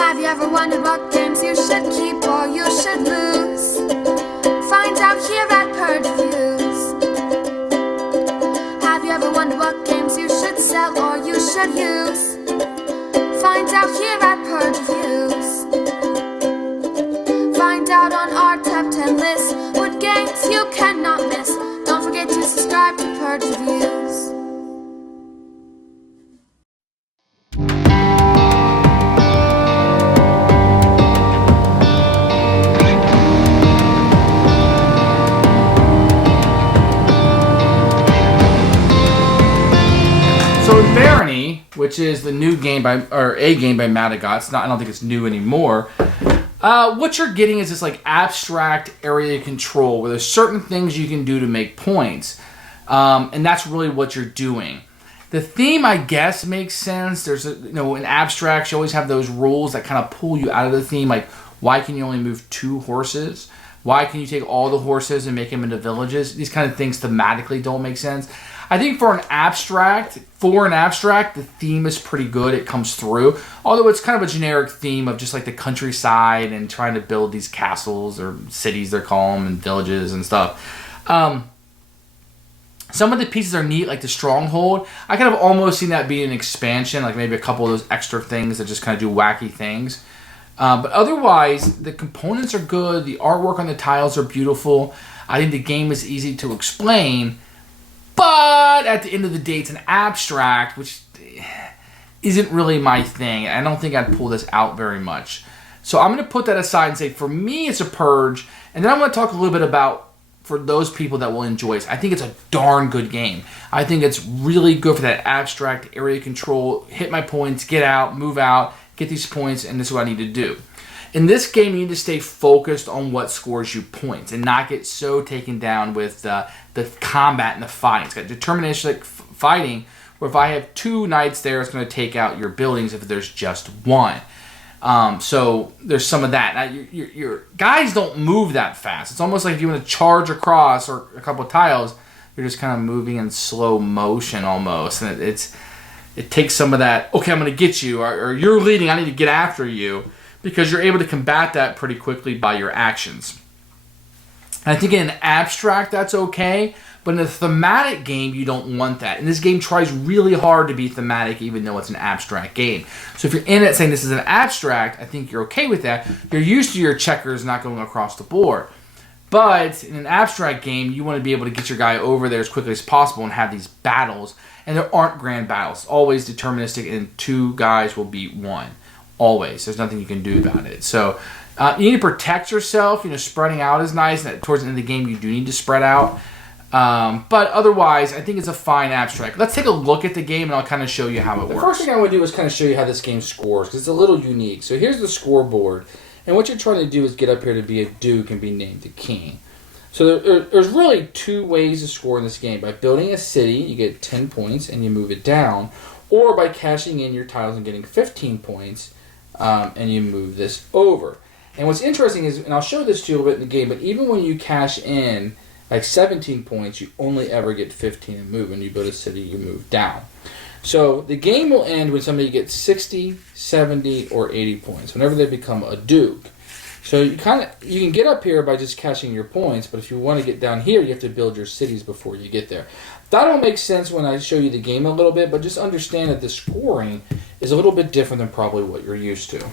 Have you ever wondered what games you should keep or you should lose? Find out here at Purge Reviews. Have you ever wondered what games you should sell or you should use? Find out here at Purge Reviews. Find out on our top 10 list what games you cannot miss. Don't forget to subscribe to Purge Reviews. So Barony, which is the new game by, or a game by Madagascar, it's not, I don't think it's new anymore. What you're getting is this like abstract area control where there's certain things you can do to make points, and that's really what you're doing. The theme, I guess, makes sense. There's in abstracts, you always have those rules that kind of pull you out of the theme. Like, why can you only move 2 horses? Why can you take all the horses and make them into villages? These kind of things thematically don't make sense. I think for an abstract, the theme is pretty good. It comes through. Although it's kind of a generic theme of just like the countryside and trying to build these castles or cities, they're called them, and villages and stuff. Some of the pieces are neat, like the stronghold. I kind of almost seen that being an expansion, like maybe a couple of those extra things that just kind of do wacky things. But otherwise, the components are good. The artwork on the tiles are beautiful. I think the game is easy to explain. But at the end of the day, it's an abstract, which isn't really my thing. I don't think I'd pull this out very much. So I'm going to put that aside and say, for me, it's a Purge. And then I'm going to talk a little bit about, for those people that will enjoy it, I think it's a darn good game. I think it's really good for that abstract area control. Hit my points, get out, move out, get these points, and this is what I need to do. In this game, you need to stay focused on what scores you points and not get so taken down with the combat and the fighting. It's got deterministic fighting, where if I have 2 knights there, it's going to take out your buildings if there's just 1. So there's some of that. Now, your guys don't move that fast. It's almost like if you want to charge across or a couple of tiles, you're just kind of moving in slow motion almost. And it takes some of that, okay, I'm going to get you, or you're leading, I need to get after you, because you're able to combat that pretty quickly by your actions. And I think in an abstract, that's okay, but in a thematic game, you don't want that. And this game tries really hard to be thematic, even though it's an abstract game. So if you're in it saying this is an abstract, I think you're okay with that. You're used to your checkers not going across the board. But in an abstract game, you want to be able to get your guy over there as quickly as possible and have these battles. And there aren't grand battles. It's always deterministic, and 2 guys will beat 1. Always. There's nothing you can do about it. So you need to protect yourself. Spreading out is nice. And towards the end of the game, you do need to spread out. But otherwise, I think it's a fine abstract. Let's take a look at the game, and I'll kind of show you how it works. The first thing I want to do is kind of show you how this game scores, because it's a little unique. So here's the scoreboard. And what you're trying to do is get up here to be a duke and be named the king. So there's really 2 ways to score in this game. By building a city, you get 10 points, and you move it down. Or by cashing in your tiles and getting 15 points, and you move this over. And what's interesting is, and I'll show this to you a little bit in the game, but even when you cash in like 17 points, you only ever get 15 and move. When you build a city, you move down. So the game will end when somebody gets 60, 70, or 80 points, whenever they become a duke. So you can get up here by just cashing your points, but if you want to get down here, you have to build your cities before you get there. That'll make sense when I show you the game a little bit, but just understand that the scoring is a little bit different than probably what you're used to.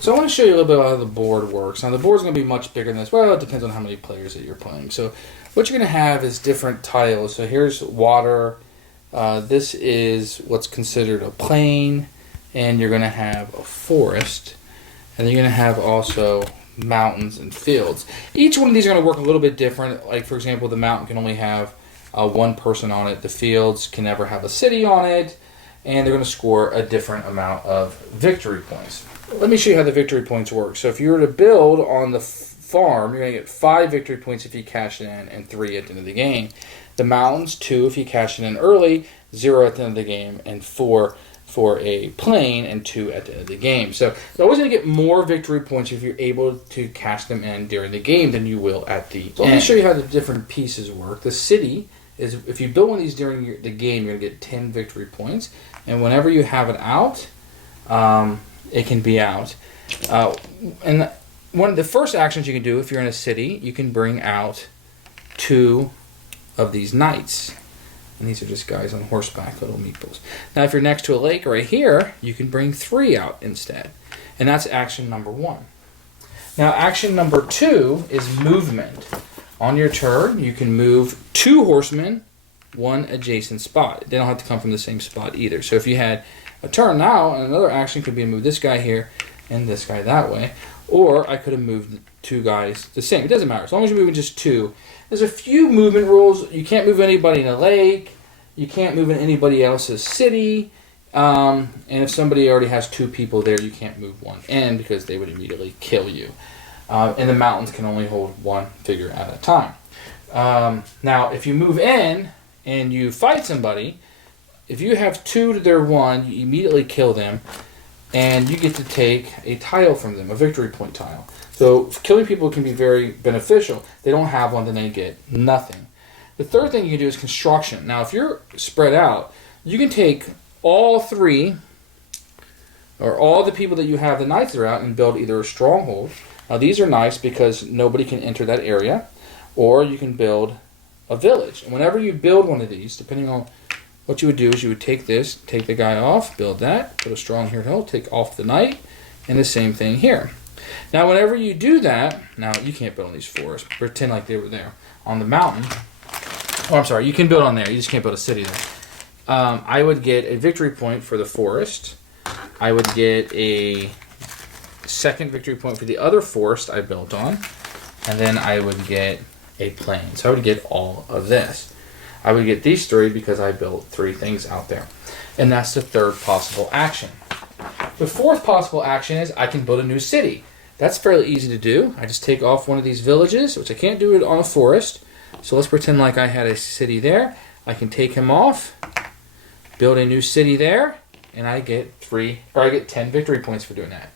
So I want to show you a little bit about how the board works. Now the board's going to be much bigger than this. Well, it depends on how many players that you're playing. So what you're going to have is different tiles. So here's water. This is what's considered a plain, and you're going to have a forest, and you're going to have also mountains and fields. Each one of these are going to work a little bit different. Like, for example, the mountain can only have 1 person on it. The fields can never have a city on it, and they're going to score a different amount of victory points. Let me show you how the victory points work. So if you were to build on the farm, you're going to get 5 victory points if you cash it in, and 3 at the end of the game. The mountains, 2 if you cash it in early, 0 at the end of the game, and 4 for a plain, and 2 at the end of the game. So you're always going to get more victory points if you're able to cash them in during the game than you will at the end. Let me show you how the different pieces work. The city is, if you build one of these during the game, you're going to get 10 victory points. And whenever you have it out, it can be out. And one of the first actions you can do if you're in a city, you can bring out 2 of these knights. And these are just guys on horseback, little meeples. Now, if you're next to a lake right here, you can bring 3 out instead. And that's action number 1. Now, action number 2 is movement. On your turn, you can move 2 horsemen, 1 adjacent spot. They don't have to come from the same spot either. So if you had a turn now, and another action could be to move this guy here and this guy that way. Or I could have moved 2 guys the same. It doesn't matter. As long as you're moving just 2. There's a few movement rules. You can't move anybody in a lake. You can't move in anybody else's city. And if somebody already has 2 people there, you can't move 1 in because they would immediately kill you. And the mountains can only hold 1 figure at a time. Now, if you move in and you fight somebody, if you have 2 to their 1, you immediately kill them. And you get to take a tile from them, a victory point tile. So killing people can be very beneficial. They don't have one, then they get nothing. The third thing you can do is construction. Now, if you're spread out, you can take all 3, or all the people that you have, the knights that are out, and build either a stronghold. Now, these are nice because nobody can enter that area, or you can build a village. And whenever you build one of these, depending on what you would do is you would take this, take the guy off, build that, put a strong hill, take off the knight, and the same thing here. Now, whenever you do that, now you can't build on these forests. Pretend like they were there on the mountain. Oh, I'm sorry, you can build on there. You just can't build a city there. I would get a victory point for the forest. I would get a second victory point for the other forest I built on. And then I would get a plain. So I would get all of this. I would get these 3 because I built 3 things out there. And that's the third possible action. The fourth possible action is I can build a new city. That's fairly easy to do. I just take off one of these villages, which I can't do it on a forest. So let's pretend like I had a city there. I can take him off, build a new city there, and I get 10 victory points for doing that.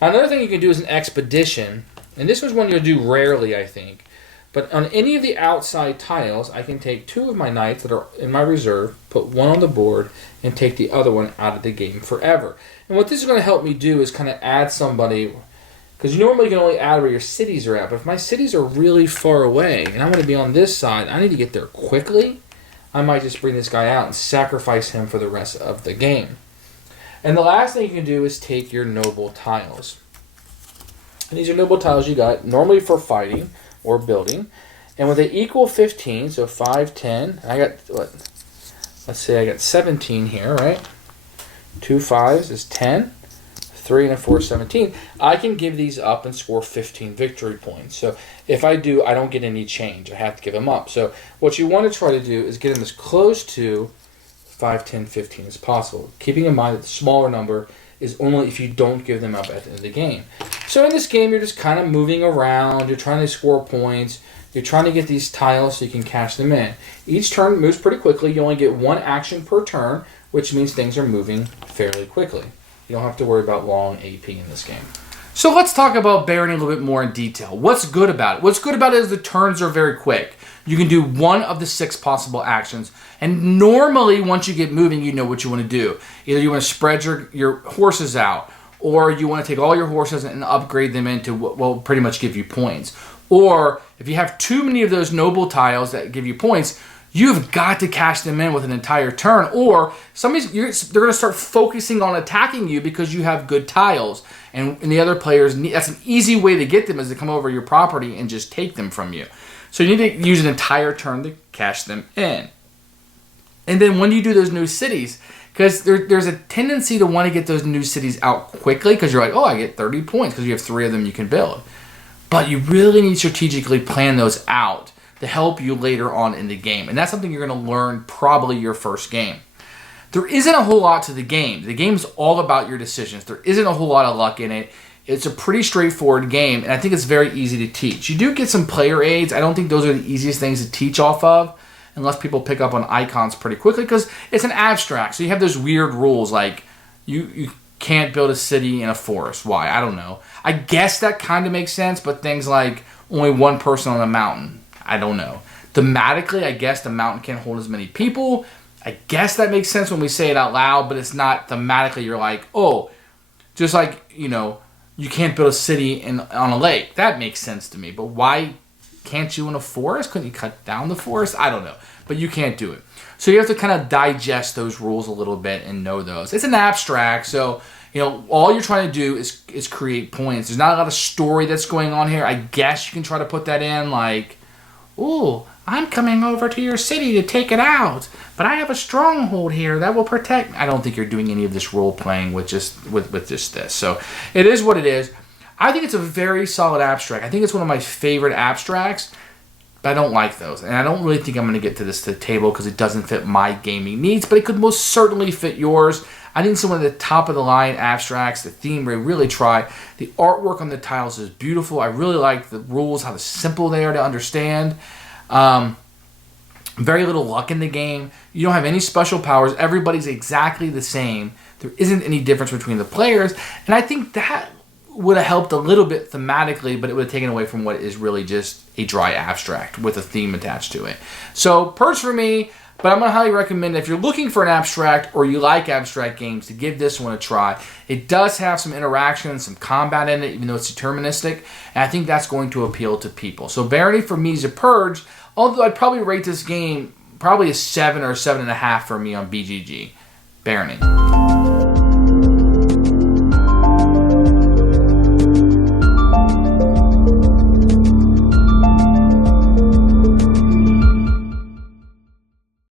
Another thing you can do is an expedition. And this was one you'll do rarely, I think. But on any of the outside tiles, I can take 2 of my knights that are in my reserve, put 1 on the board, and take the other one out of the game forever. And what this is going to help me do is kind of add somebody, because you normally can only add where your cities are at. But if my cities are really far away, and I'm going to be on this side, I need to get there quickly, I might just bring this guy out and sacrifice him for the rest of the game. And the last thing you can do is take your noble tiles. And these are noble tiles you got normally for fighting or building, and when they equal 15, so 5, 10, I got what? Let's say I got 17 here, right? 2 5s is 10, 3 and a 4 is 17. I can give these up and score 15 victory points. So if I do, I don't get any change. I have to give them up. So what you want to try to do is get them as close to 5, 10, 15 as possible. Keeping in mind that the smaller number is only if you don't give them up at the end of the game. So in this game, you're just kind of moving around. You're trying to score points. You're trying to get these tiles so you can cash them in. Each turn moves pretty quickly. You only get 1 action per turn, which means things are moving fairly quickly. You don't have to worry about long AP in this game. So let's talk about Barony a little bit more in detail. What's good about it? What's good about it is the turns are very quick. You can do 1 of the 6 possible actions. And normally, once you get moving, you know what you want to do. Either you want to spread your horses out, or you want to take all your horses and upgrade them into what will pretty much give you points. Or if you have too many of those noble tiles that give you points, you've got to cash them in with an entire turn. Or they're going to start focusing on attacking you because you have good tiles. And the other players, that's an easy way to get them is to come over your property and just take them from you. So you need to use an entire turn to cash them in. And then when you do those new cities, because there's a tendency to want to get those new cities out quickly because you're like, oh, I get 30 points because you have 3 of them you can build. But you really need to strategically plan those out to help you later on in the game. And that's something you're going to learn probably your first game. There isn't a whole lot to the game. The game's all about your decisions. There isn't a whole lot of luck in it. It's a pretty straightforward game, and I think it's very easy to teach. You do get some player aids. I don't think those are the easiest things to teach off of, unless people pick up on icons pretty quickly, because it's an abstract. So you have those weird rules, like you can't build a city in a forest. Why? I don't know. I guess that kind of makes sense, but things like only 1 person on a mountain, I don't know. Thematically, I guess the mountain can't hold as many people. I guess that makes sense when we say it out loud, but it's not thematically. You're like, oh, just like, you can't build a city on a lake. That makes sense to me. But why can't you in a forest? Couldn't you cut down the forest? I don't know. But you can't do it. So you have to kind of digest those rules a little bit and know those. It's an abstract, so all you're trying to do is create points. There's not a lot of story that's going on here. I guess you can try to put that in, like, ooh, I'm coming over to your city to take it out, but I have a stronghold here that will protect. I don't think you're doing any of this role playing with just this. So it is what it is. I think it's a very solid abstract. I think it's one of my favorite abstracts, but I don't like those. And I don't really think I'm going to get to the table because it doesn't fit my gaming needs, but it could most certainly fit yours. I think some of the top-of-the-line abstracts, the theme, they really try. The artwork on the tiles is beautiful. I really like the rules, how simple they are to understand. Very little luck in the game. You don't have any special powers. Everybody's exactly the same. There isn't any difference between the players. And I think that would have helped a little bit thematically, but it would have taken away from what is really just a dry abstract with a theme attached to it. So, Purge for me, but I'm going to highly recommend if you're looking for an abstract or you like abstract games to give this one a try. It does have some interaction and some combat in it, even though it's deterministic, and I think that's going to appeal to people. So, Barony for me is a Purge, although I'd probably rate this game probably a 7 or 7.5 for me on BGG. Barony.